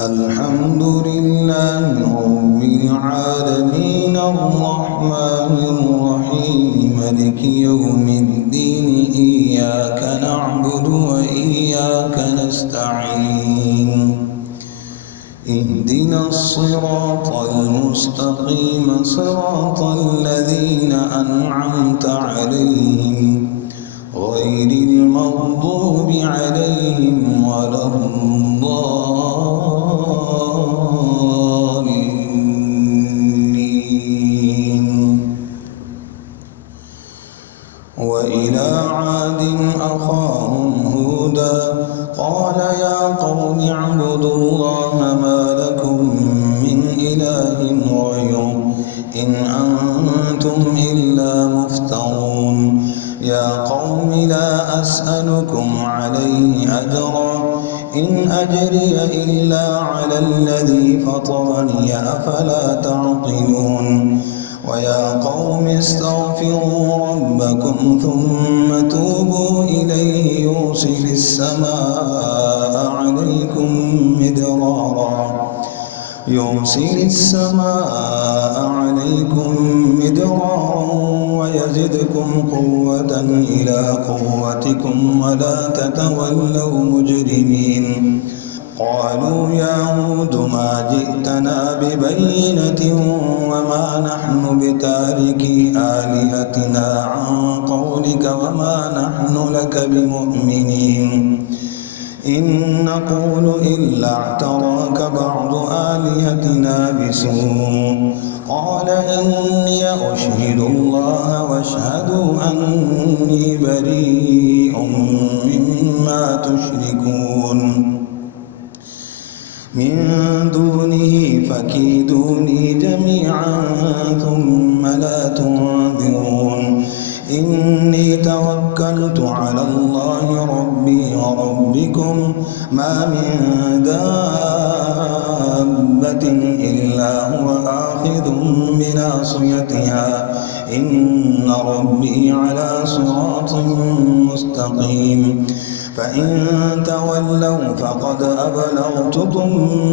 الحمد لله رب العالمين الرحمن الرحيم مالك يوم الدين إياك نعبد وإياك نستعين اهدنا الصراط المستقيم صراط الذين أنعمت عليهم غير المغضوب عليهم ولا الضالين. وإلى عاد أخاهم هودا قال يا قوم اعبدوا الله ما لكم من إله غيره إن أنتم إلا مفترون. يا قوم لا أسألكم عليه أجرا إن أجري إلا على الذي فطرني أفلا تعقلون. ويا قوم استغفروا ربكم ثم توبوا إليه يرسل السماء عليكم مدرارا ويزدكم قوة إلى قوتكم ولا تتولوا مجرمين. قالوا يا هود ما جئتنا ببينة وما نحن بتاركي آلهتنا عن قولك وما نحن لك بمؤمنين إن نقول إلا اعتراك بعض آلهتنا بسوء. قال إني أشهد الله واشهدوا أني بريء مما تشركون من دونه فكيدوني جميعا ثم لا تنظرون. إني توكلت على الله ربي وربكم ما من دابة إلا هو آخذ بناصيتها إن ربي على صراط مستقيم. فإن تولوا فقد أبلغتكم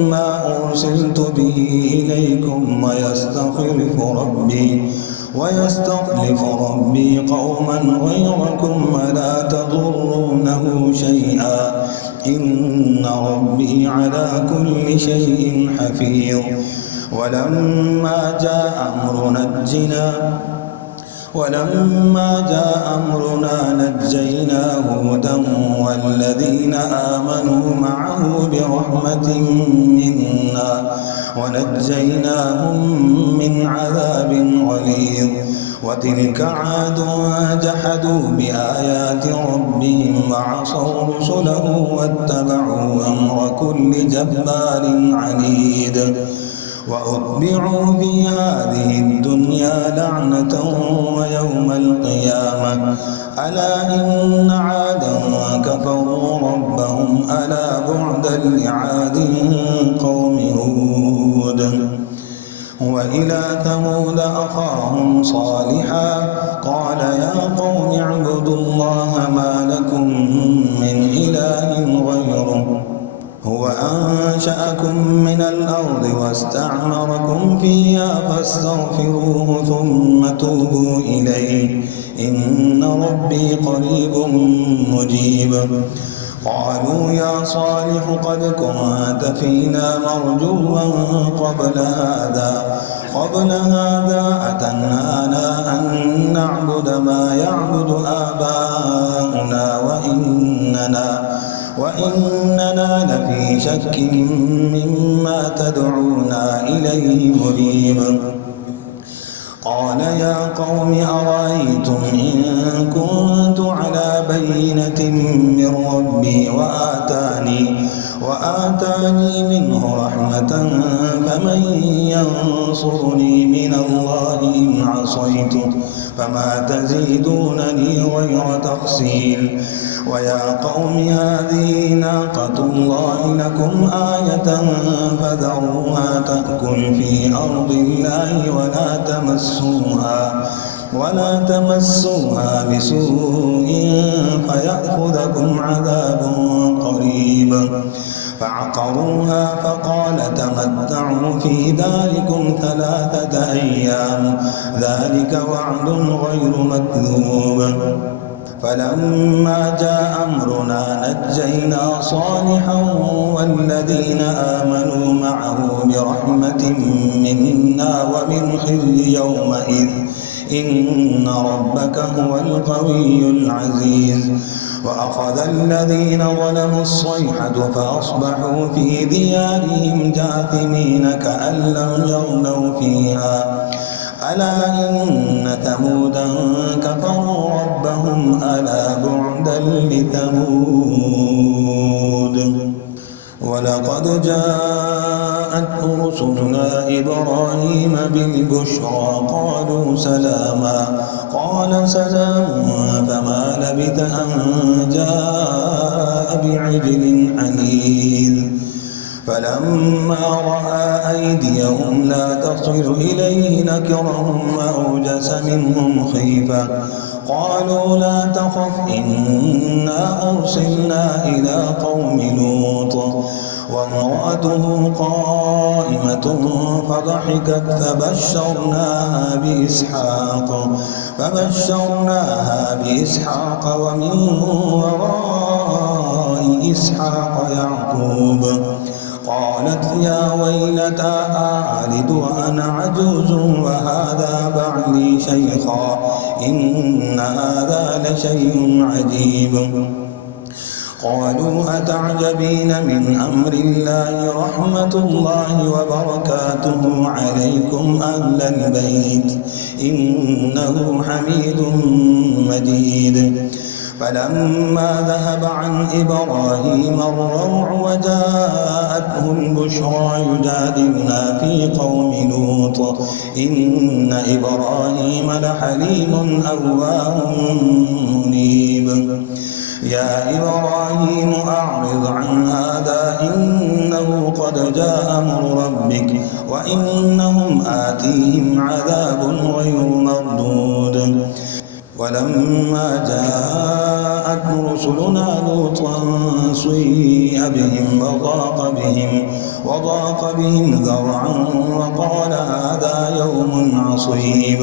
ما أرسلت به إليكم ويستخلف ربي قوما غيركم ولا تضرونه شيئا إن ربي على كل شيء حفيظ. ولما جاء أمرنا نجينا هودا والذين آمنوا معه برحمة منا ونجيناهم من عذاب غليظ. وتلك عاد جحدوا بآيات ربهم وعصوا رسله واتبعوا أمر كل جبار عنيد. وأتبعوا في هذه الدنيا لعنة ويوم القيامة ألا إن عادا كفروا ربهم ألا بعدا لعاد قوم هود. وإلى ثمود أخاهم صالحا قال يا قوم اعبدوا الله ما لكم من إله غيره هو أنشأكم من الأرض واستعمركم فيها فاستغفروه ثم توبوا إليه إن ربي قريب مجيب. قالوا يا صالح قد كنت فينا مرجوا قبل هذا أتنهانا أن نعبد ما يعبد آباؤنا وإننا لفي شك مما تدعونا إليه مريب. قال يا قوم أرأيتم إن كنت على بينة من ربي وآتاني منه رحمة فمن ينصرني من الله إن عصيته فما تزيدونني غير تخسير. ويا قوم هذه ناقة الله لكم آية فذروها تأكل في أرض الله ولا تمسوها بسوء فيأخذكم عذاب قريب. فعقروها فقال تمتعوا في داركم 3 أيام ذلك وعد غير مكذوب. فلما جاء أمرنا نجينا صالحا والذين آمنوا معه برحمة منا ومن خزي يومئذ إن ربك هو القوي العزيز. وأخذ الذين ظلموا الصيحة فأصبحوا في ديارهم جاثمين كأن لم يغنوا فيها ألا إن ثمودا كفروا ربهم ألا بعدا لثمود. ولقد جاءت رسلنا إبراهيم بالبشرى قالوا سلاما قال سلام فما لبث أن جاء بعجل حنيذ. فلما رأى أيديهم لا تصل إليه نكرهم وأوجس منهم خيفة قالوا لا تخف إنا أرسلنا إلى قوم لوط وامرأته قائمة فضحكت فبشرناها بإسحاق ومن وراء إسحاق يعقوب. قالت يا ويلتى أألد وأنا عجوز وهذا بعلي شيخا إن هذا لشيء عجيب. قالوا أتعجبين من أمر الله رحمة الله وبركاته عليكم أهل البيت إنه حميد مجيد. فلما ذهب عن إبراهيم الروع وجاءته البشرى يجادلنا في قوم لوط إن إبراهيم لحليم أواه منيب. يا إبراهيم أعرض عن هذا إنه قد جاء أمر ربك وإنهم آتيهم عذاب غير مردود. ولما جاءت رسلنا لوطا سيء بهم وضاق بهم ذرعا وقال هذا يوم عصيب.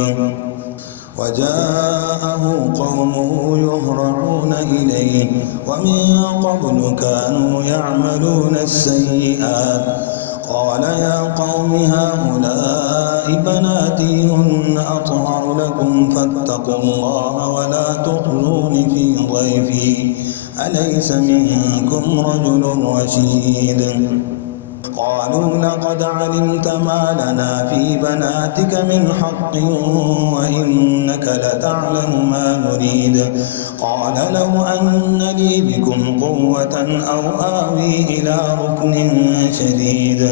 وجاءه قومه يهرعون إليه ومن قبل كانوا يعملون السيئات قال يا قوم هؤلاء بناتي هن أطهر لكم فاتقوا الله ولا تخزون في ضيفي أليس منكم رجل رشيد. قالوا لقد علمت ما لنا في بناتك من حق وإنك لتعلم ما نريد. قال لو أن لي بكم قوة أو آوي إلى ركن شديد.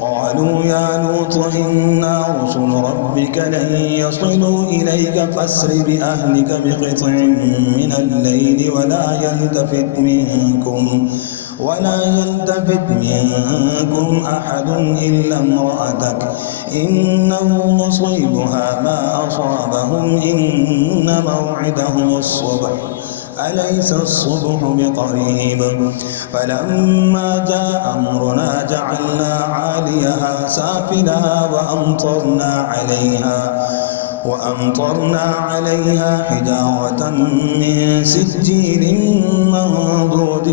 قالوا يا لوط إنا رسل ربك لن يصلوا إليك فاسر بأهلك بقطع من الليل ولا يلتفت منكم أحد إلا امرأتك إنه مصيبها ما أصابهم إن موعدهم الصبح أليس الصبح بقريب. فلما جاء أمرنا جعلنا عاليها سافلها وأمطرنا عليها حجارة من سجيل منضود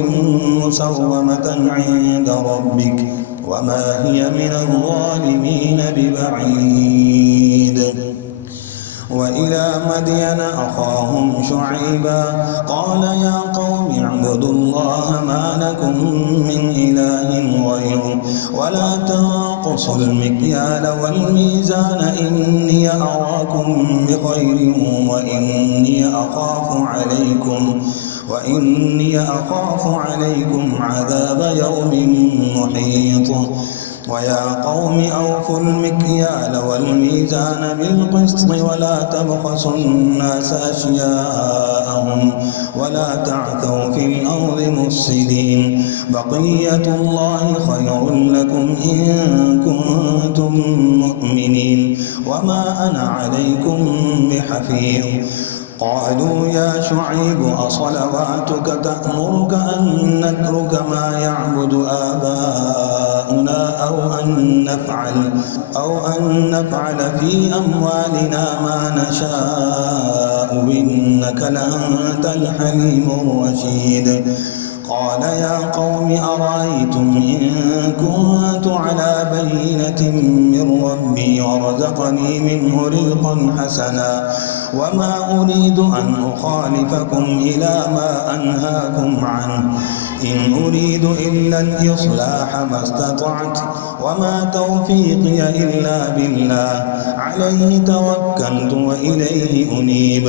مسومة عند ربك وما هي من الظالمين ببعيد. وإلى مدين أخاهم شعيبا قال يا قوم اعبدوا الله ما لكم من إله غيره ولا تنقصوا المكيال والميزان إني أراكم بخير وإني أخاف عليكم عذاب يوم محيط. ويا قوم أوفوا المكيال والميزان بالقسط ولا تبخسوا الناس أشياءهم ولا تعثوا في الأرض مفسدين بقية الله خير لكم إن كنتم مؤمنين وما أنا عليكم بحفيظ. قالوا يا شعيب أصلواتك تأمرك أن نترك ما يعبد آباؤنا أو أن نفعل في أموالنا ما نشاء إنك لأنت الحليم الرشيد قال يا قوم أرأيتم إن كنت على بينة من ربي ورزقني منه رزقا حسنا وما أريد أن أخالفكم إلى ما أنهاكم عنه إن أريد إلا الإصلاح ما استطعت وما توفيقي إلا بالله عليه توكلت وإليه أنيب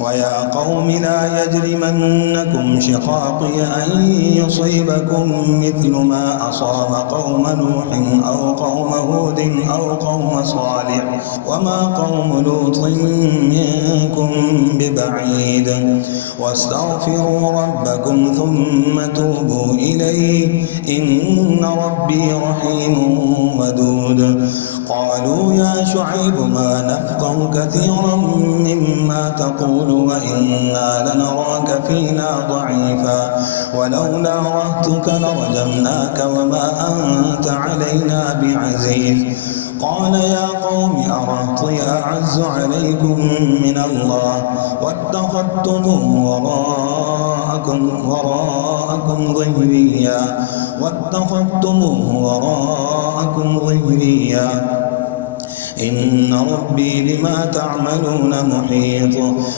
ويا قوم لا يجرمنكم شقاقي أن يصيبكم مثل ما أصاب قوم نوح أو قوم هود أو قوم صالح وما قوم لوط منكم ببعيد واستغفروا ربكم ثم توبوا إليه إن ربي رحيم ودود قالوا يا شعيب ما نفقه كثيرا مما تقول وإنا لنراك فينا ضعيفا ولولا رهتك لرجمناك وما أنت علينا بعزيز قال يا قوم أرهطي أعز عليكم من الله واتخذتموه وراءكم ظهريا إن ربي بما تعملون محيط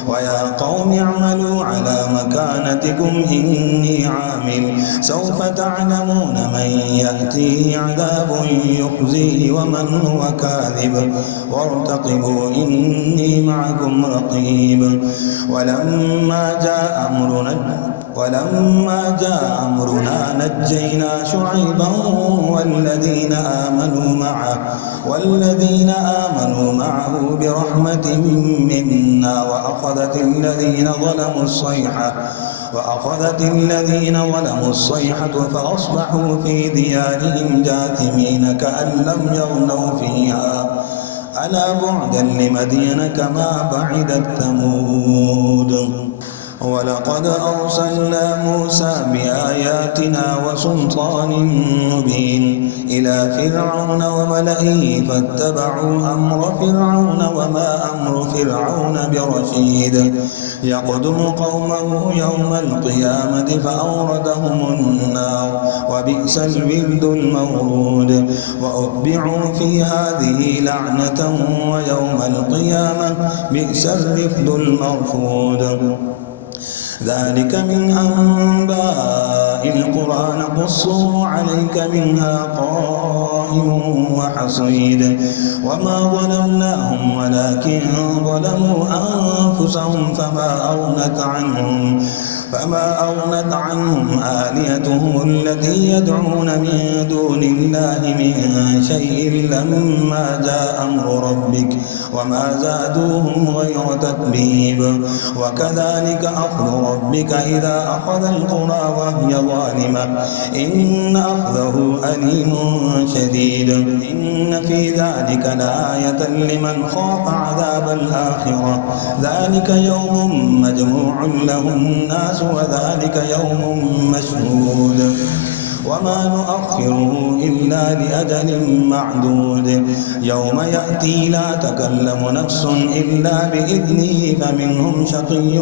ويا قوم اعملوا على مكانتكم إني عامل سوف تعلمون من يأتيه عذاب يخزيه ومن هو كاذب وارتقبوا إني معكم رقيب ولما جاء أمرنا نجينا شعيبا والذين آمنوا معه برحمة منا وأخذت الذين ظلموا الصيحة فأصبحوا في ديارهم جاثمين كأن لم يغنوا فيها ألا بعدا لمدين كما بعدت ثمود ولقد أرسلنا موسى بآياتنا وسلطان مبين إلى فرعون وملئه فاتبعوا أمر فرعون وما أمر فرعون برشيد يقدم قومه يوم القيامة فأوردهم النار وبئس الورد المورود وأتبعوا في هذه لعنة ويوم القيامة بئس الرفد المرفود ذلك من أنباء القرى نقصه عليك منها قائم وحصيد وما ظلمناهم ولكن ظلموا أنفسهم فما أغنت عنهم آلهتهم التي يدعون من دون الله من شيء لما جاء أمر ربك وما زادوهم غير تتبيب وكذلك أخذ ربك إذا أخذ القرى وهي ظالمة إن أخذه أليم شديد إن في ذلك لآية لمن خاف عذاب الآخرة ذلك يوم مجموع له الناس وذلك يوم مشهود وما نؤخره إلا لأجل معدود يوم يأتي لا تكلم نفس إلا بإذنه فمنهم شقي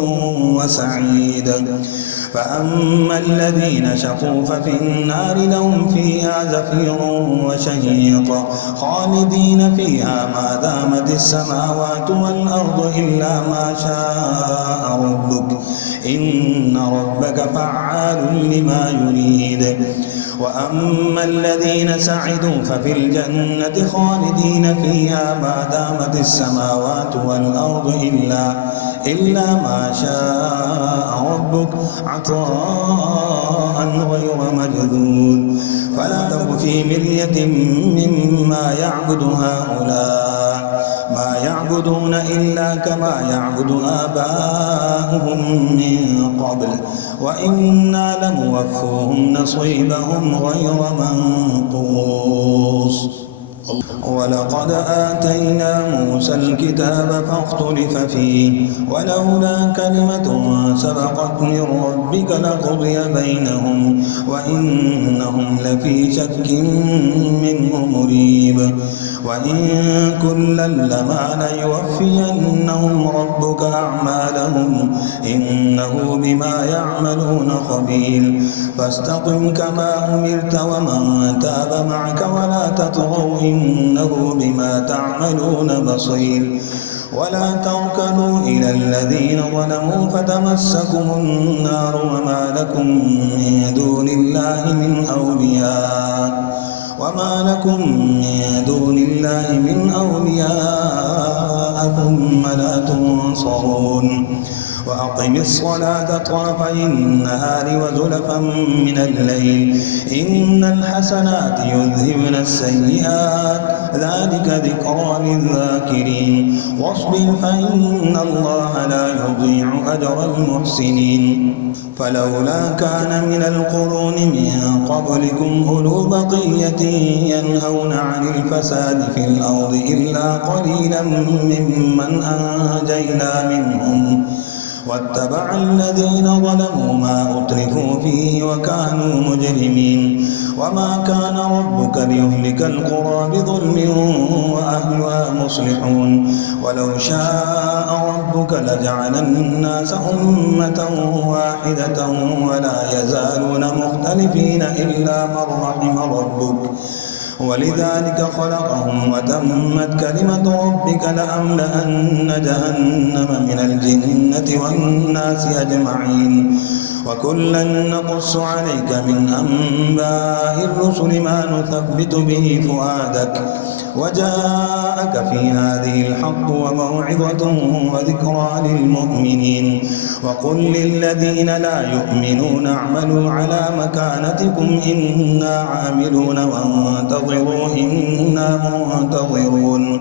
وسعيد فأما الذين شقوا ففي النار لهم فيها زفير وشهيق خالدين فيها ما دامت السماوات والأرض إلا ما شاء ربك إن ربك فعال لما يريد وأما الذين سعدوا ففي الجنة خالدين فيها ما دامت السماوات والأرض إلا ما شاء ربك عطاء غير مجذوذ فلا تك في مرية مما يعبد هؤلاء ما يعبدون إلا كما يعبد آباؤهم من قبل وإنا لموفوهم نصيبهم غير منقوص ولقد آتينا موسى الكتاب فاختلف فيه ولولا كلمة سبقت من ربك لقضي بينهم وإنهم لفي شك منه مريب وإن كلا لما ليوفينهم ربك أعمالهم إنه بما يعملون خبير فاستقم كما أمرت ومن تاب معك ولا تطغوا إنه بما تعملون بصير ولا تركنوا إلى الذين ظلموا فتمسكم النار وما لكم من دون الله من أولياء ثم لا تنصرون وأقم الصلاة طرفي النهار وزلفا من الليل إن الحسنات يذهبن السيئات ذلك ذكرى للذاكرين واصبر فإن الله لا يضيع أجر المحسنين فلولا كان من القرون من قبلكم أولو بقية ينهون عن الفساد في الأرض إلا قليلا ممن أنجينا منهم واتبع الذين ظلموا ما أترفوا فيه وكانوا مجرمين وما كان ربك ليهلك القرى بظلم وأهلها مصلحون ولو شاء ربك لجعل الناس أمة واحدة ولا يزالون مختلفين إلا من رحم ربك ولذلك خلقهم وتمت كلمة ربك لأملأن جهنم من الجنة والناس أجمعين وكلا نقص عليك من أنباء الرسل ما نثبت به فؤادك وجاءك في هذه الحق وموعظة وذكرى للمؤمنين وقل للذين لا يؤمنون اعملوا على مكانتكم إنا عاملون وانتظروا إنا منتظرون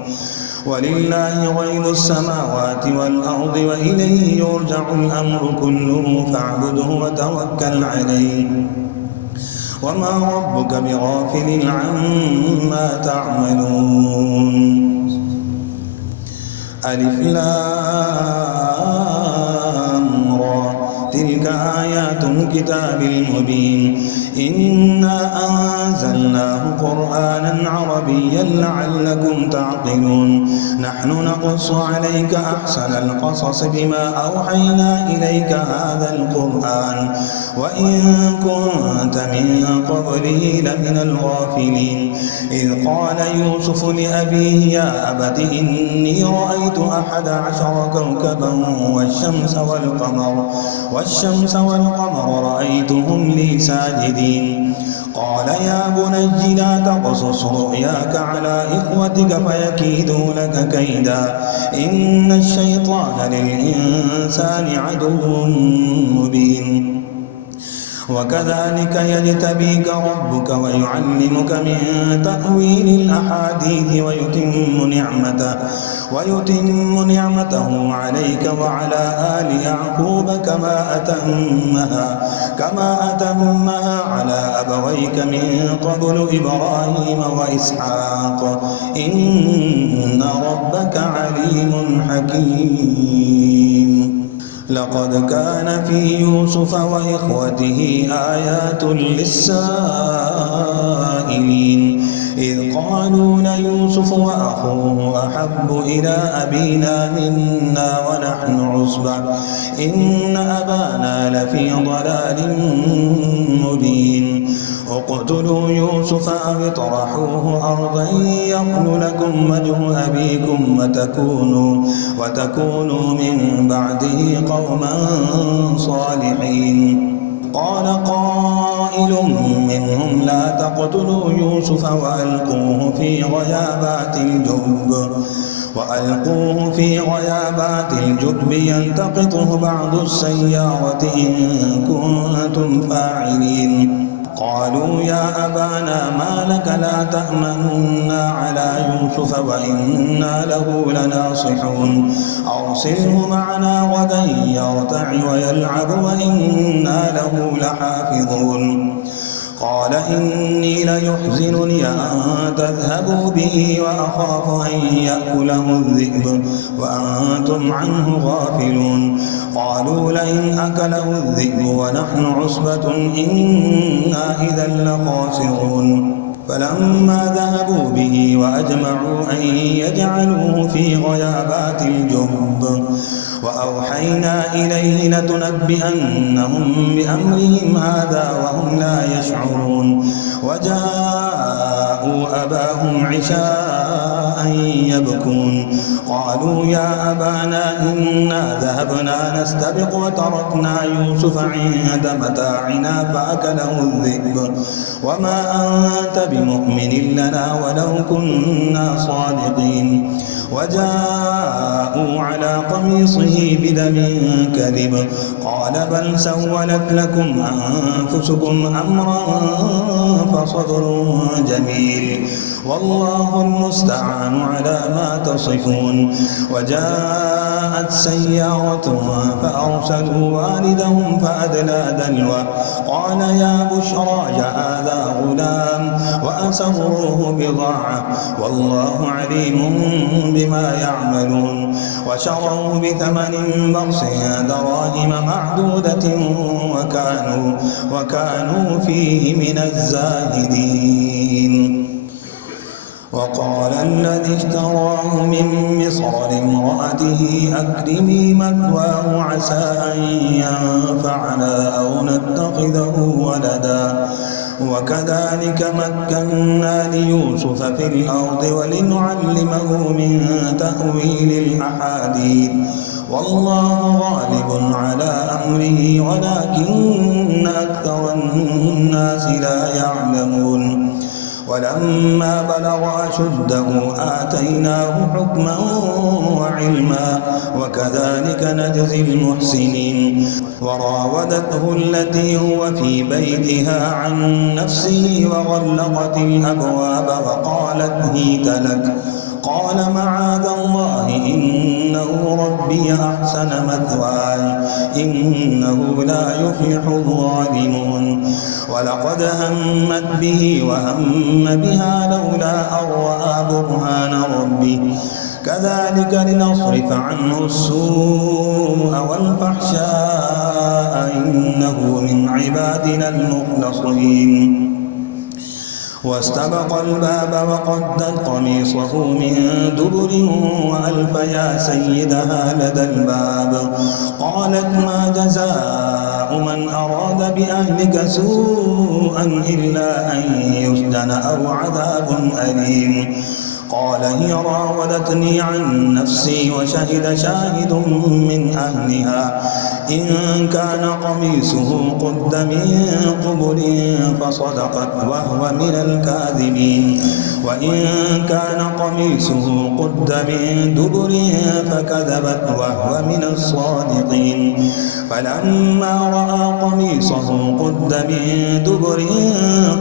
ولله غيب السماوات والأرض وإليه يرجع الأمر كله فاعبده وتوكل عليه وما ربك بغافل عما تعملون ألف لام را تلك آيات الكتاب المبين إنا أنزلناه قرآنا عربيا لعلكم تعقلون نحن نقص عليك أحسن القصص بما أوحينا إليك هذا القرآن وإن كنت من قبله لمن الغافلين إذ قال يوسف لأبيه يا أبت إني رأيت 11 كوكبا والشمس والقمر رأيتهم لي ساجدين قال يا بني لا تقصص رؤياك على إخوتك فيكيدوا لك كيدا إن الشيطان للإنسان عدو مبين وكذلك يجتبيك ربك ويعلمك من تأويل الأحاديث ويتم نعمته عليك وعلى آل يعقوب كما أتمها على أبويك من قبل إبراهيم وإسحاق إن ربك عليم حكيم لقد كان في يوسف وإخوته آيات للسائلين إذ قالوا ليوسف وأخوه أحب إلى أبينا منا ونحن عصبة إن أبانا لفي ضلال مبين اقتلوا يوسف أو اطرحوه أرضا يخل لكم وجه أبيكم وتكونوا من بعده قوما صالحين قال قائل منهم لا تقتلوا يوسف وألقوه في غيابات الجب يلتقطه بعض السيارة إن كنتم فاعلين قالوا يا أبانا ما لك لا تأمنا على يوسف وإنا له لناصحون أرسله معنا غدا يرتع ويلعب وإنا له لحافظون قال إني ليحزنني أن تذهبوا به وأخاف أن يأكله الذئب وأنتم عنه غافلون قالوا لئن أكله الذئب ونحن عصبة إنا إذا لخاسرون فلما ذهبوا به وأجمعوا أن يجعلوه في غيابات الجب وأوحينا إليه لتنبئنهم بأمرهم هذا وهم لا يشعرون وجاءوا أباهم عشاء يبكون قالوا يا أبانا إنا ذهبنا نستبق وتركنا يوسف عند متاعنا فأكله الذئب وما أنت بمؤمن لنا ولو كنا صادقين وجاءوا على قميصه بدم كذب قال بل سولت لكم أنفسكم أمرا فصبر جميل والله المستعان على ما تصفون وجاءت سيارة فأرسلوا والدهم فأدلى دلوه قال يا بشرى هذا غلام وأسروه بضاعة والله عليم بما يعملون وشروه بثمن بخس دراهم معدودة وكانوا فيه من الزاهدين وقال الذي اشتراه من مصر لامرأته أكرمي مثواه عسى أن ينفعنا أو نتخذه ولدا وكذلك مكنا ليوسف في الأرض ولنعلمه من تأويل الأحاديث والله غالب على أمره ولكن أكثر الناس لا يعلمون ولما بلغ أشده آتيناه حكما وعلما وكذلك نجزي المحسنين وراودته التي هو في بيتها عن نفسه وغلقت الأبواب وقالت هيت لك قال معاذ الله إنه ربي أحسن مثواي إنه لا يفلح الظالمون ولقد همت به وهم بها لولا أن رأى برهان ربه كذلك لنصرف عنه السوء والفحشاء إنه من عبادنا المخلصين واستبق الباب وقدت قميصه من دبر وألف يا سيدها لدى الباب قالت ما جزاء من أراد بأهلك سوءا إلا أن يسجن أو عذاب أليم قال هي راودتني عن نفسي وشهد شاهد من أهلها إن كان قميصه قد من قبل فصدقت وهو من الكاذبين وإن كان قميصه قد من دبر فكذبت وهو من الصادقين فلما رأى قميصه قد من دبر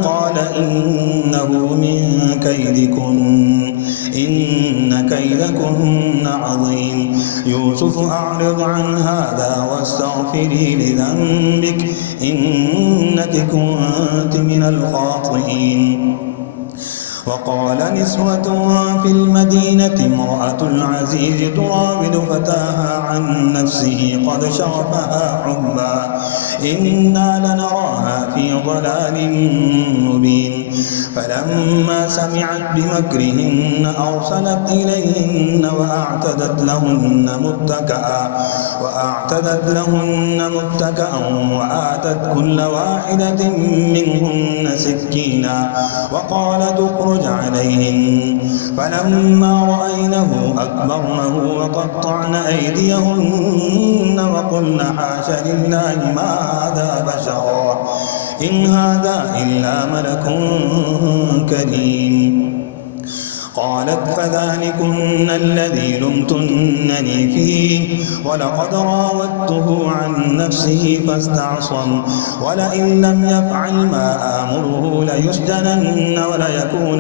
قال إنه من كيدكن إن كيدكن عظيم يوسف أعرض عن هذا واستغفري لذنبك إنك كنت من الخاطئين وقال نسوة في المدينة امرأة العزيز تراود فتاها عن نفسه قد شغفها حبا إنا لنراها في ضلال مبين فلما سمعت بمكرهن أرسلت إليهن وأعتدت لهن متكأ وآتت كل واحدة منهن سكينا وقالت اخرج عليهن فلما رأينه أكبرنه وقطعن أيديهن وقلن حاش لله ما هذا بشرا إن هذا إلا ملك كريم قالت فذلكن الذي لمتنني فيه ولقد راودته عن نفسه فاستعصم ولئن لم يفعل ما آمره ليسجنن وليكون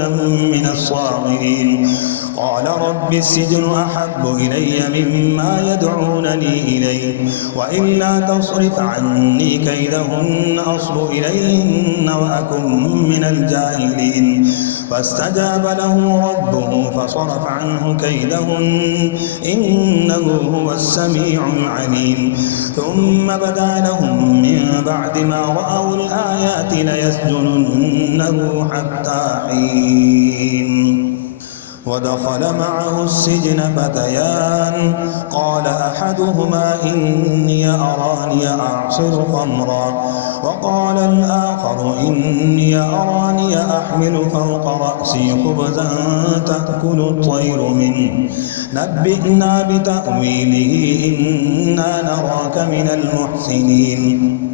من الصاغرين قال رب السجن أحب إلي مما يدعونني إليه وإلا تصرف عني كيدهن أصب إليهن وأكن من الجاهلين فاستجاب له ربه فصرف عنه كيدهن إنه هو السميع العليم ثم بدا لهم من بعد ما رأوا الآيات ليسجننه حتى حين ودخل معه السجن فتيان قال أحدهما إني أراني أعصر خمرا وقال الآخر إني أراني أحمل فوق رأسي خبزا تأكل الطير منه نبئنا بتأويله إنا نراك من المحسنين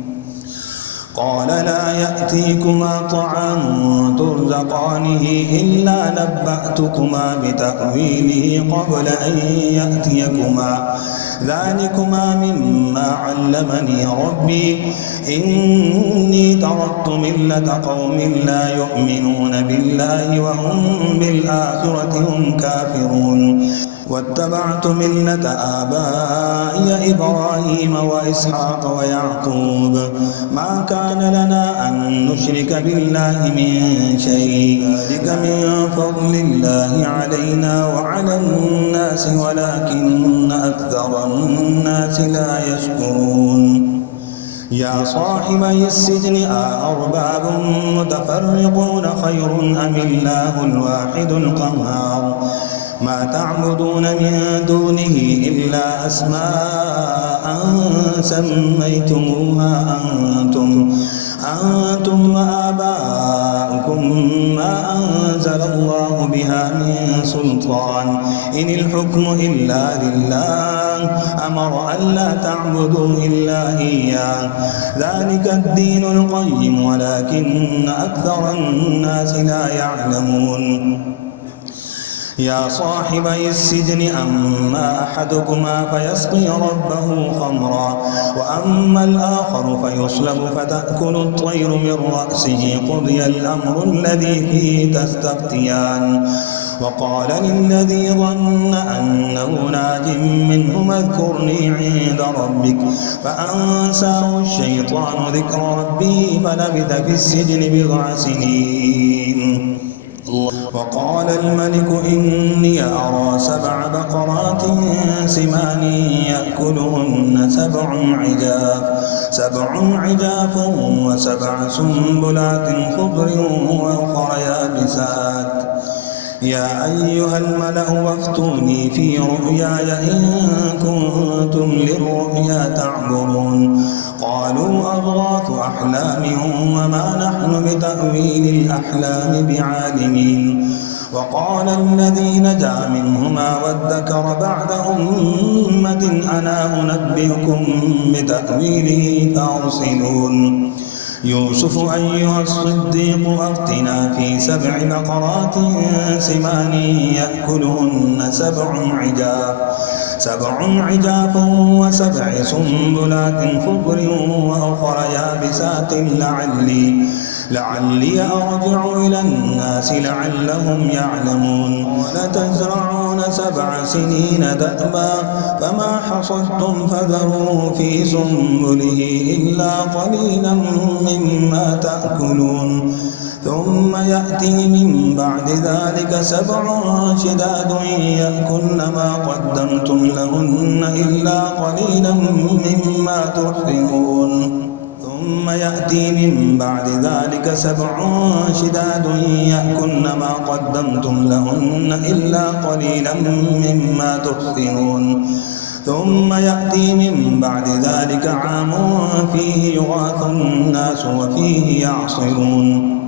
قال لا يأتيكما طعام ترزقانه إلا نبأتكما بتأويله قبل أن يأتيكما ذلكما مما علمني ربي إني تركت ملة قوم لا يؤمنون بالله وهم بالآخرة هم كافرون واتبعت ملة آبائي إبراهيم وإسحاق ويعقوب ما كان لنا أن نشرك بالله من شيء ذلك من فضل الله علينا وعلى الناس ولكن أكثر الناس لا يشكرون يا صاحبي السجن أأرباب متفرقون خير أم الله الواحد القهار ما تعبدون من دونه إلا أسماء سميتموها أنتم وآباؤكم ما أنزل الله بها من سلطان إن الحكم إلا لله أمر ألا تعبدوا إلا إياه ذلك الدين القيم ولكن أكثر الناس لا يعلمون يا صاحبي السجن أما أحدكما فيسقي ربه خمرا وأما الآخر فيصلب فتأكل الطير من رأسه قضي الأمر الذي فيه تستفتيان وقال للذي ظن أنه ناج منه اذكرني عند ربك فأنساه الشيطان ذكر ربه فلبث في السجن بضع سنين وقال الملك إني أرى 7 بقرات سمان يأكلهن 7 عجاف و7 سنبلات خضر وأخرى يابسات يا أيها الملأ وافتوني في رؤياي إن كنتم للرؤيا تعبرون قالوا أضغاث أحلام وما نحن بتأويل الأحلام بعالمين وقال الذي نجا منهما وادكر بعد أمة أنا أنبئكم بتأويله فأرسلون يوسف أيها الصديق أفتنا في 7 بقرات سمان يأكلهن 7 عجاف و7 سنبلات خضر وأخرى يابسات لعلي أرجع إلى الناس لعلهم يعلمون ولتزرعون 7 سنين دأبا فما حصدتم فذروه في سنبله إلا قليلا مما تأكلون ثم يأتي من بعد ذلك 7 شداد يأكلن ما قدمتم لهن إلا قليلا مما تحصنون ثم يأتي من بعد ذلك 7 شداد يأكلن ما قدمتم لهن إلا قليلا مما تحصنون ثم يأتي من بعد ذلك عام فيه يغاث الناس وفيه يعصرون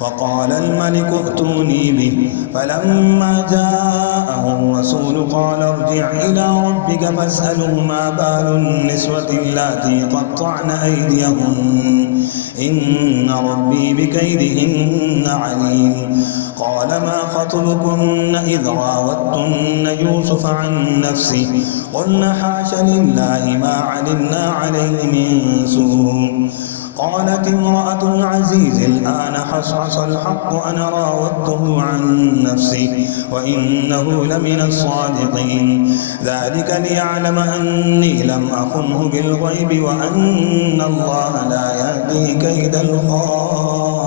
وقال الملك ائتوني به فلما جاءه الرسول قال ارجع إلى ربك فاسأله ما بال النسوة اللاتي قطعن أيديهن إن ربي بكيدهن عليم قال ما خطبكن إذ راوتن يوسف عن نفسه قلن حاش لله ما علمنا عليه من سوء قالت امرأة العزيز الآن حصحص الحق أنا راودته عن نفسي وإنه لمن الصادقين ذلك ليعلم أني لم أخنه بالغيب وأن الله لا يهدي كيد الخائنين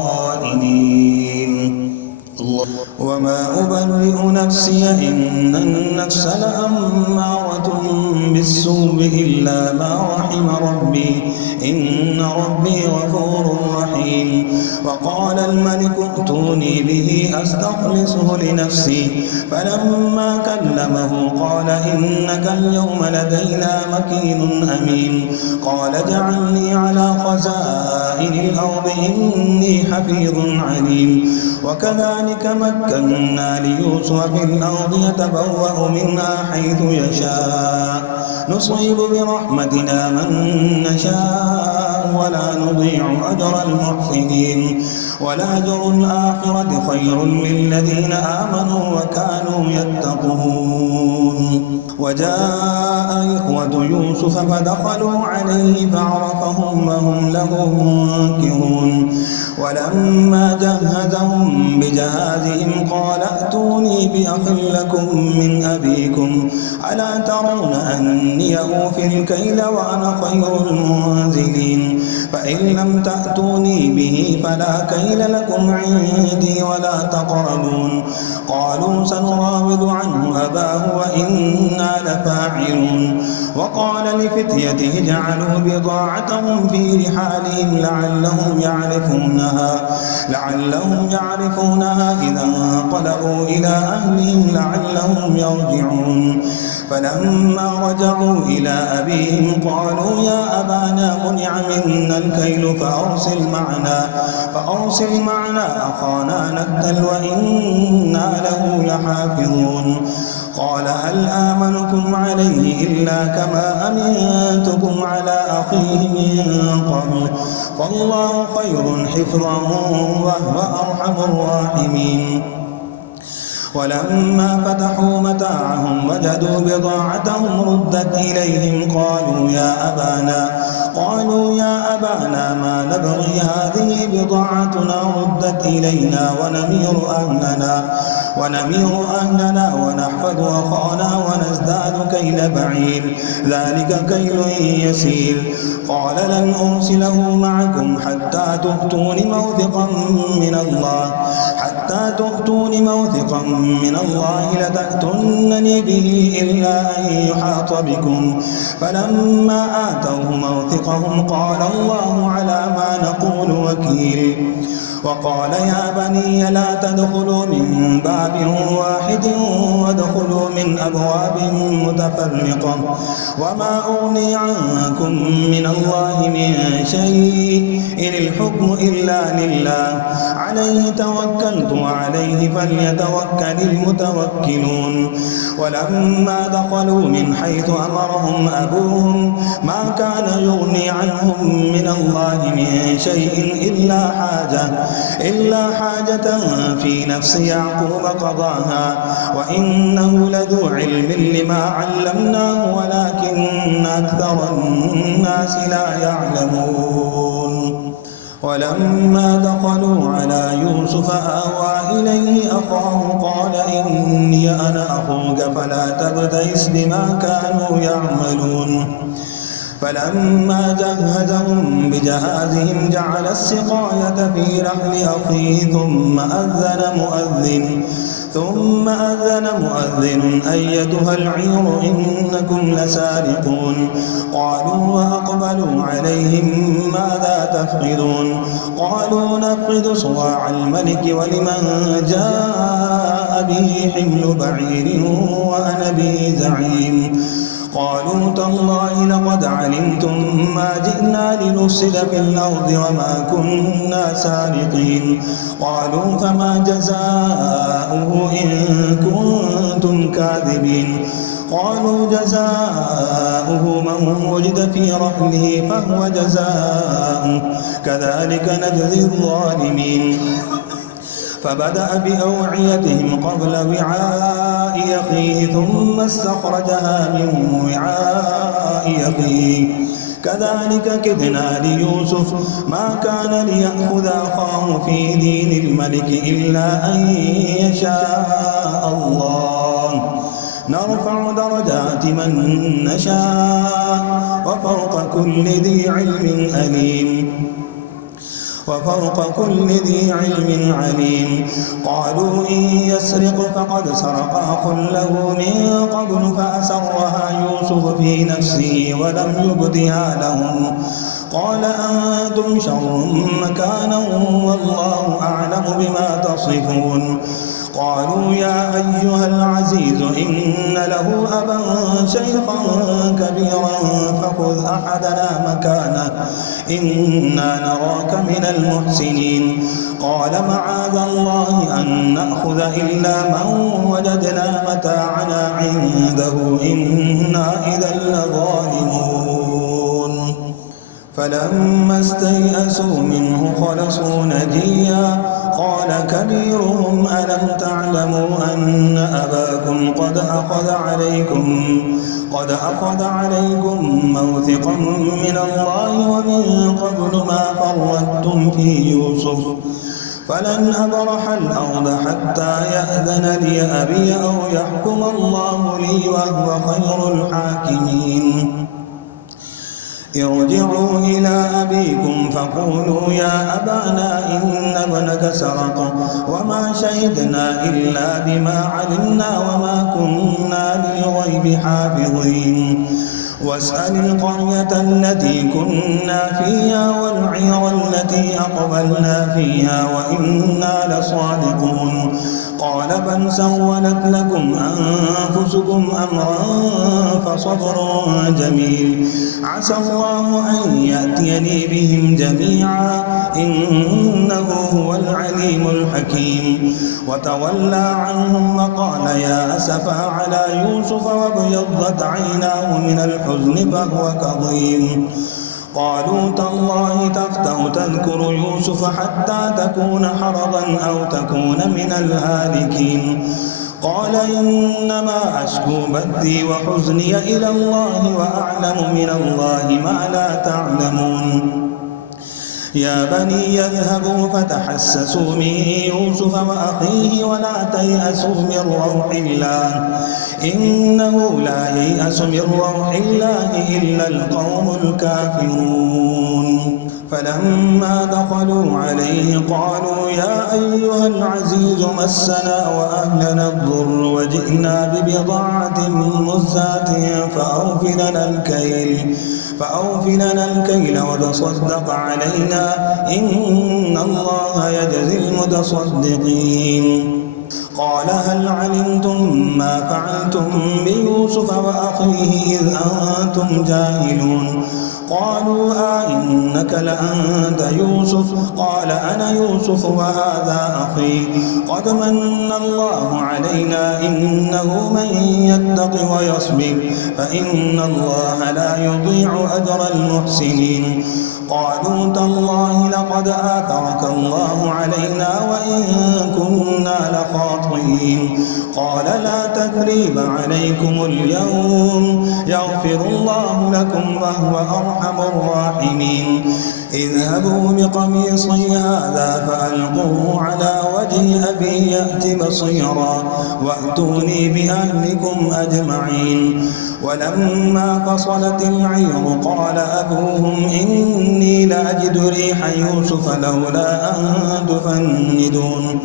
وما أبرئ نفسي إن النفس لأمارة بالسوء إلا ما رحم ربي إن ربي غفور رحيم وقال الملك ائتوني به أستخلصه لنفسي فلما كلمه قال إنك اليوم لدينا مكين أمين قال اجعلني على خزائن الأرض إني حفيظ عليم وكذلك مكنا ليوسف في الأرض يتبوأ منها حيث يشاء نصيب برحمتنا من نشاء ولا نضيع أجر المحسنين ولأجر الآخرة خير للذين آمنوا وكانوا يتقون وجاء إخوة يوسف فدخلوا عليه فعرفهم وهم له منكرون ولما جهزهم بجهازهم قال ائتوني بأخ لكم من أبيكم ألا ترون أني أوفي الكيل وأنا خير المنزلين فإن لم تأتوني به فلا كيل لكم عندي ولا تقربون قالوا سنراود عنه أباه وإنا لفاعلون وقال لفتيته اجعلوا بضاعتهم في رحالهم لعلهم يعرفونها إذا انقلبوا إلى أهلهم لعلهم يرجعون فلما رجعوا إلى أبيهم قالوا يا أبانا منع منا الكيل فأرسل معنا أخانا نكتل وإنا له لحافظون قال هل آمنكم عليه إلا كما أمنتكم على أخيه من قبل فالله خير حفظا وهو أرحم الراحمين ولما فتحوا متاعهم وجدوا بضاعتهم ردت إليهم قالوا يا أبانا ما نبغي هذه بضاعتنا ردت إلينا ونمير أهلنا ونحفظ أخانا ونزداد كيل بعير ذلك كيل يسير قال لن أرسله معكم حتى تؤتون موثقا من الله لتأتونني به إلا أن يحاط بكم فلما آتوه موثقهم قال الله على ما نقول وكيل وقال يا بني لا تدخلوا من باب واحد وادخلوا من أبواب متفرقة وما أغني عنكم من الله من شيء إن الحكم إلا لله عليه توكلت وعليه فليتوكل المتوكلون ولما دخلوا من حيث أمرهم أبوهم ما كان يغني عنهم من الله من شيء إلا حاجة في نفس يعقوب قضاها وإنه لذو علم لما علمناه ولكن أكثر الناس لا يعلمون ولما دخلوا على يوسف آوى إليه أخاه قال إني أنا أخوك فلا تبتئس بما كانوا يعملون فلما جهزهم بجهازهم جعل السقاية في رحل أخيه ثم أذن مؤذن أيتها العير إنكم لسارقون قالوا وأقبلوا عليهم ماذا تفقدون قالوا نفقد صواع الملك ولمن جاء به حمل بعير وأنا به زعيم قالوا تالله لقد علمتم ما جئنا لنفسد في الأرض وما كنا سارقين قالوا فما جزاؤه إن كنتم كاذبين قالوا جزاؤه من وجد في رحله فهو جزاؤه كذلك نجزي الظالمين فبدأ بأوعيتهم قبل وعاء أخيه ثم استخرجها من وعاء أخيه كذلك كدنا ليوسف ما كان ليأخذ أخاه في دين الملك إلا أن يشاء الله نرفع درجات من نشاء وفوق كل ذي علم عليم قالوا إن يسرق فقد سرق أخ له من قبل فأسرها يوسف في نفسه ولم يبدها لهم قال أنتم شر مكانا والله أعلم بما تصفون قالوا يا أيها العزيز إن له أبا شيخا كبيرا فخذ أحدنا مكانه إنا نراك من المحسنين قال معاذ الله أن نأخذ إلا من وجدنا متاعنا عنده إنا إذا لظالمون فلما استيئسوا منه خلصوا نجيا قال كبيرهم ألم تعلموا أن أباكم قد أخذ عليكم موثقا من الله ومن قبل ما فرطتم في يوسف فلن أبرح الأرض حتى يأذن لي أبي أو يحكم الله لي وهو خير الحاكمين ارجعوا إلى أبيكم فقولوا يا أبانا إن ابنك سرق وما شهدنا إلا بما علمنا وما كنا للغيب حافظين واسأل القرية التي كنا فيها والعير التي أقبلنا فيها وإنا لصادقون قال بل سولت لكم أنفسكم أمرا فصبر جميل عسى الله أن يأتيني بهم جميعا إنه هو العليم الحكيم وتولى عنهم وقال يا أسفا على يوسف وابيضت عيناه من الحزن فهو كظيم قالوا تالله تفتأ تذكر يوسف حتى تكون حرضا أو تكون من الهالكين قال إنما أشكو بثي وحزني إلى الله وأعلم من الله ما لا تعلمون يا بني يذهبوا فتحسسوا من يوسف وأخيه ولا تيأسوا من روح الله إنه لا ييأس من روح الله إلا القوم الكافرون فلما دخلوا عليه قالوا يا أيها العزيز مسنا وأهلنا الضر وجئنا ببضاعة مزجاة فأوف لنا الكيل وتصدق علينا إن الله يجزي المتصدقين قال هل علمتم ما فعلتم بيوسف وأخيه إذ أنتم جاهلون قالوا إنك لأنت يوسف قال أنا يوسف وهذا أخي قد من الله علينا إنه من يتق ويصبر فإن الله لا يضيع أجر المحسنين قالوا تالله لقد آثرك الله علينا وإن كنا لخاطئين قال لا تثريب عليكم اليوم يغفر الله لكم وهو أرحم الراحمين اذهبوا بقميصي هذا فألقوه على وجه أبي يأت بصيرا وأتوني بأهلكم أجمعين ولما فصلت العير قال أبوهم إني لأجد ريح يوسف لولا أن تفندون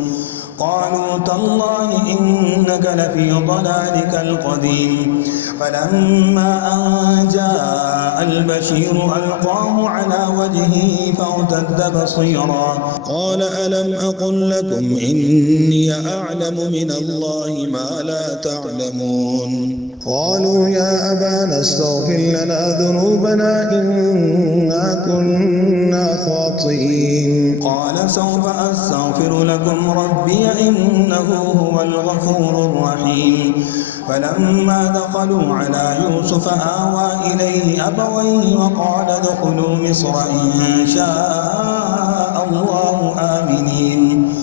قالوا تالله إنك لفي ضلالك القديم فلما أن جاء البشير ألقاه على وجهه فارتد بصيرا قال ألم أقل لكم إني أعلم من الله ما لا تعلمون قالوا يا أبانا استغفر لنا ذنوبنا إنا كنا خاطئين قال سوف أستغفر لكم ربي إنه هو الغفور الرحيم فلما دخلوا على يوسف آوى إليه أبويه وقال ادخلوا مصر إن شاء الله آمنين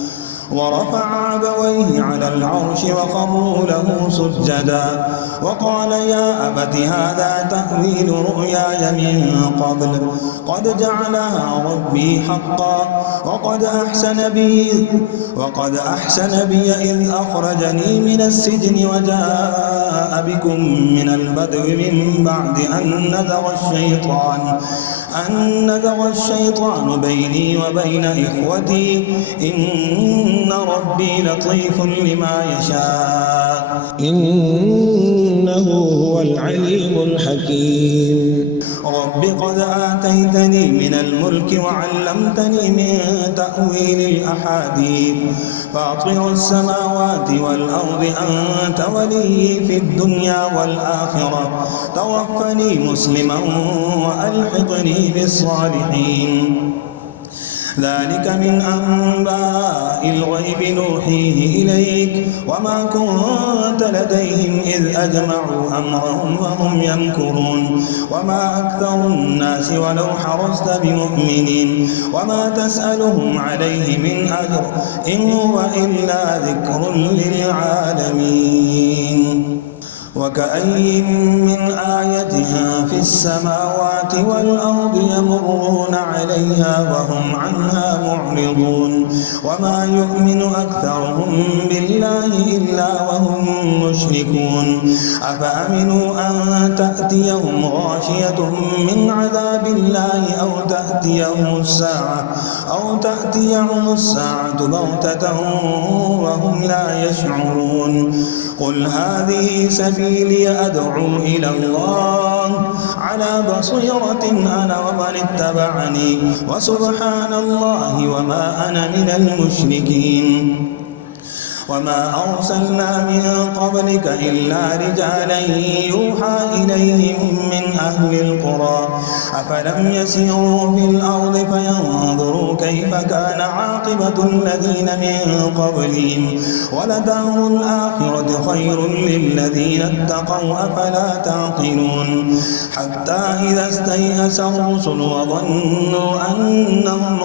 ورفع أبويه على العرش وخروا له سجدا وقال يا أبت هذا تأويل رؤياي من قبل قد جعلها ربي حقا وقد أحسن بي إذ أخرجني من السجن وجاء بكم من البدو من بعد أن نزغ الشيطان بيني وبين إخوتي إن ربي لطيف لما يشاء إنه هو العليم الحكيم رب قد آتيتني من الملك وعلمتني من تأويل الأحاديث فاطر السماوات والأرض أنت ولي في الدنيا والآخرة توفني مسلما وألحقني بالصالحين ذلك من أنباء الغيب نوحيه إليك وما كنت لديهم إذ أجمعوا أمرهم وهم يمكرون وما أكثر الناس ولو حرصت بمؤمنين وما تسألهم عليه من أجر إن هو إلا ذكر للعالمين وكأي من آية في السماوات والأرض يمرون عليها وهم عنها معرضون وما يؤمن أكثرهم بالله إلا وهم مشركون أفأمنوا أن تأتيهم غاشية من عذاب الله أو تأتيهم الساعة بغتة وهم لا يشعرون قل هذه سبيلي أدعو إلى الله على بصيرة أنا ومن اتبعني وسبحان الله وما أنا من المشركين وما أرسلنا من قبلك إلا رجالا يوحى إليهم من أهل القرى أفلم يسيروا في الأرض فينظروا كيف كان عاقبة الذين من قبلهم ولدار الآخرة خير للذين اتقوا أفلا تعقلون حتى إذا استيأس الرسل وظنوا أنهم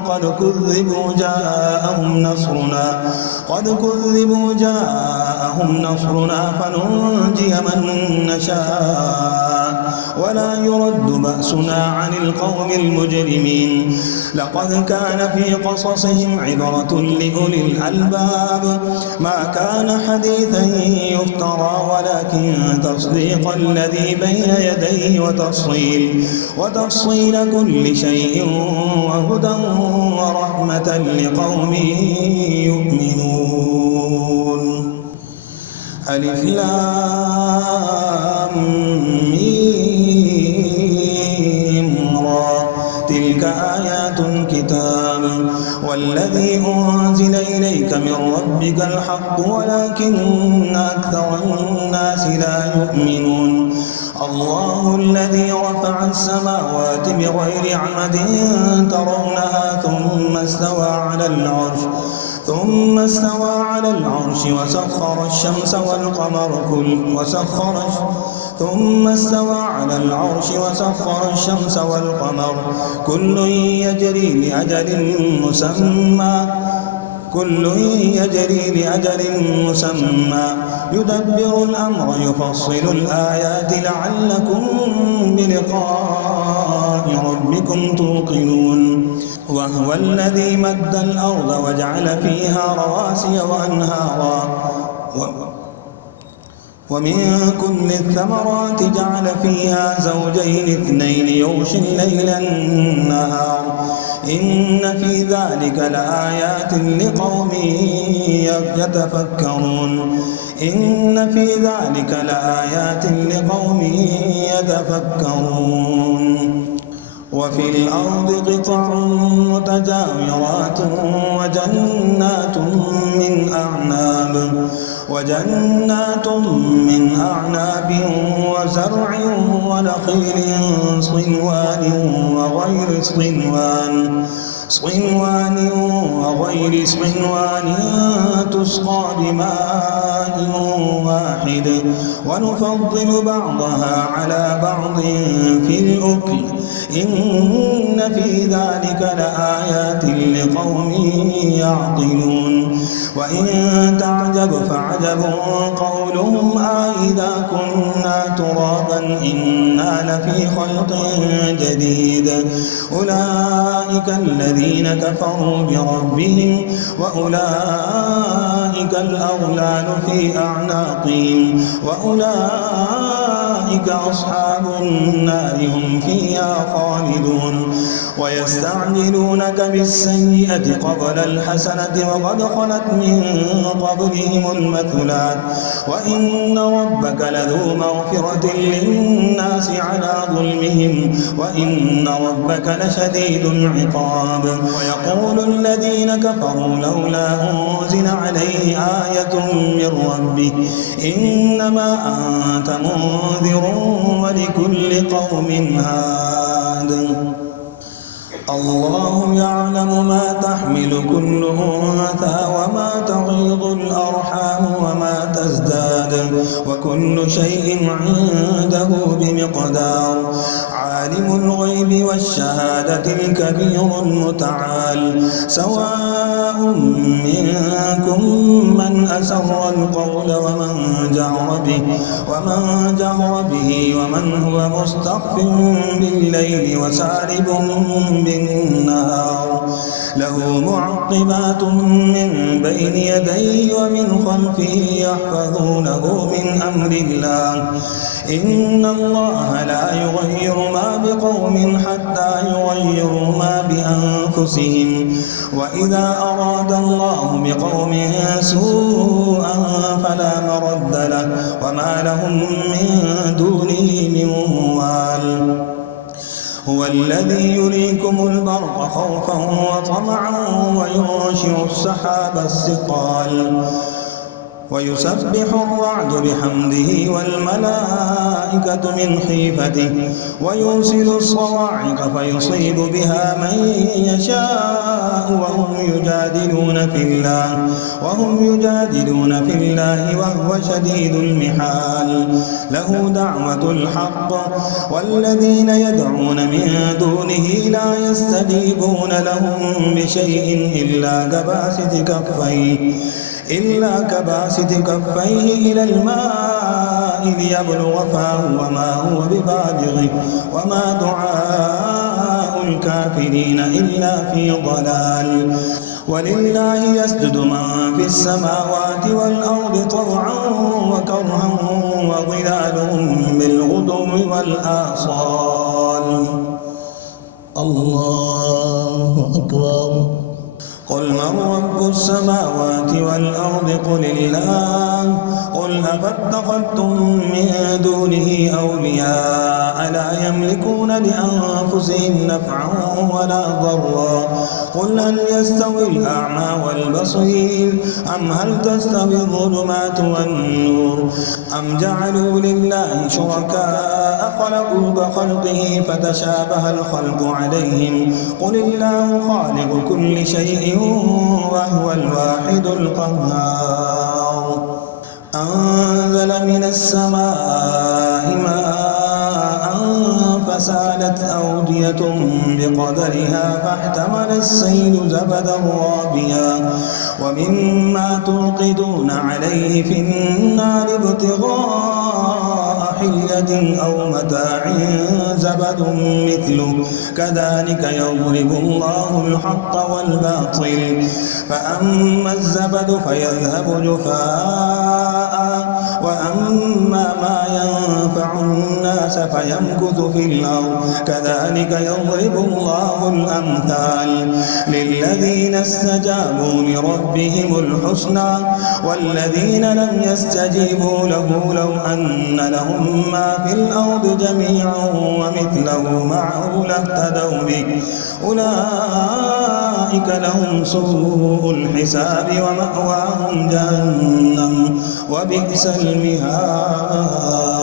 قد كذبوا جاءهم نصرنا فننجي من نشاء ولا يرد بأسنا عن القوم المجرمين لقد كان في قصصهم عبرة لأولي الألباب ما كان حديثا يفترى ولكن تصديق الذي بين يديه وتفصيل كل شيء وهدى ورحمة لقوم يؤمنون ألف لام ميم را تلك آيات الكتاب والذي أنزل إليك من ربك الحق ولكن أكثر الناس لا يؤمنون الله الذي رفع السماوات بغير عمد ترونها ثم استوى على العرش وسخر الشمس والقمر كل يجري لأجل مسمى يدبر الأمر يفصل الآيات لعلكم بلقاء ربكم توقنون وهو الذي مد الأرض وجعل فيها رواسي وأنهارا ومن كل الثمرات جعل فيها زوجين اثنين يغشي الليل النهار إن في ذلك لآيات لقوم يتفكرون وفي الأرض قطع متجاورات وجنات من أعناب وزرع ونخيل صنوان وغير صنوان تسقى بماء واحد ونفضل بعضها على بعض في الأكل إن في ذلك لآيات لقوم يعقلون وإن تعجب فعجب قولهم أإذا كنا ترابا إنا لفي خلق جديد أولئك الذين كفروا بربهم وأولئك الأغلال في أعناقهم وأولئك أصحاب النار هم فيها خالدون ويستعجلونك بالسيئة قبل الحسنة وقد خلت من قبلهم المثلات وإن ربك لذو مغفرة للناس على ظلمهم وإن ربك لشديد العقاب ويقول الذين كفروا لولا أنزل عليه آية من ربه إنما أنت منذر ولكل قوم هاد الله يعلم ما تحمل كل أنثى وما تغيض الأرحام وما تزداد وكل شيء عنده بمقدار عالم الغيب والشهادة الكبير المتعال سواء منكم من أسر القول ومن جهر به ومن هو مستخف بالليل وسارب بالنهار له معقبات من بين يديه ومن خلفه يحفظونه من أمر الله إن الله لا يغير ما بقوم حتى يغيروا ما بأنفسهم وإذا أراد الله بقوم سوءا فلا مرد له وما لهم من دونه من وال هو الذي يريكم البرق خوفا وطمعا وينشئ السحاب الثقال ويسبح الرعد بحمده والملائكة من خيفته ويرسل الصواعق فيصيب بها من يشاء وهم يجادلون في الله وهو شديد المحال له دعوة الحق والذين يدعون من دونه لا يستجيبون لهم بشيء إلا كباسط كفيه إلى الماء ليبلغ فاه وما هو ببالغه وما دعاء الكافرين إلا في ضلال ولله يسجد من في السماوات والأرض طوعا وكرها وظلالهم بالغدو والآصال الله أكبر قل من رب السماوات والأرض قل الله قل أفاتخذتم من دونه أولياء لا يملكون لأنفسهم نفعا ولا ضرا قل هل يستوي الأعمى والبصير أم هل تستوي الظلمات والنور أم جعلوا لله شركاء خلقوا كخلقه فتشابه الخلق عليهم قل الله خالق كل شيء وهو الواحد القهار أنزل من السماء ماء فسالت أودية بقدرها فاحتمل السيل زبدا رابيا ومما توقدون عليه في النار ابتغاء حلية أو متاع زبد مثله كذلك يضرب الله الحق والباطل فأما الزبد فيذهب جفاء وأما ما ينفع الناس فيمكث في الأرض كذلك يضرب الله الأمثال للذين استجابوا لربهم الحسنى والذين لم يستجيبوا له لو أن لهم ما في الأرض جميعا ومثله معه لافتدوا به أولئك لهم سوء الحساب ومأواهم جهنم وبئس المهاد